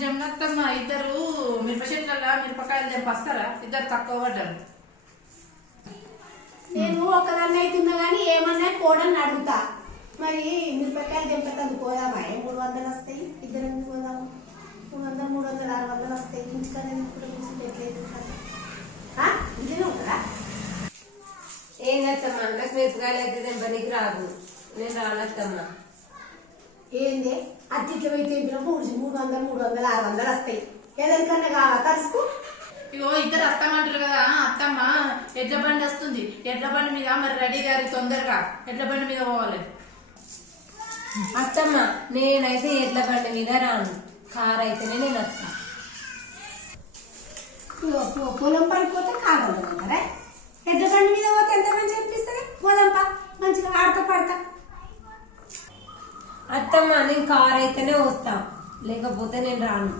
జమునత్తమ్మ ఇద్దరు మిరప చెట్ల మిరపకాయలు తెంపస్తారా? ఇద్దరు తక్కువ పడ్డారు. నేను ఒక్కదాన్ని అవుతున్నా గానీ ఏమన్నా కోడని అడుగుతా. మరి మిరపకాయలు తెంపేందుకు పోదామా? 300 వస్తాయి. ఇద్దరు ఎందుకు పోదాము? 300, 300, 600 వస్తాయి. ఇంచుకనే ఎట్లయితే ఇంటినే ఉంటారా? ఏం చేస్తామ్మా, నాకు మిరపకాయలు అయితే తెంపనికి రాదు. నేను రానత్తమ్మా. ఏంది అట్టిట్లో పోయి తెంపిన 300, 300, 600 వస్తాయి. ఏదైనా కావాలా ఖర్చుకు? ఇగో ఇద్దరు వస్తామంటారు కదా అత్తమ్మ. ఎడ్ల బండి వస్తుంది. ఎడ్ల బండి మీద మరి రెడీ గారి తొందరగా ఎడ్ల బండి మీద పోవాలి. అత్తమ్మ నేనైతే ఎడ్ల బండి మీద రాను, కారు అయితేనే నేను వస్తా. పొలం పడిపోతే కాగలరా? ఎడ్ల బండి మీద పోతే ఎంత మంచిగా అనిపిస్తుంది. పోదాంపా, మంచిగా ఆడతా పడతా. అత్తమ్మ నేను కారు అయితేనే వస్తా, లేకపోతే నేను రాను.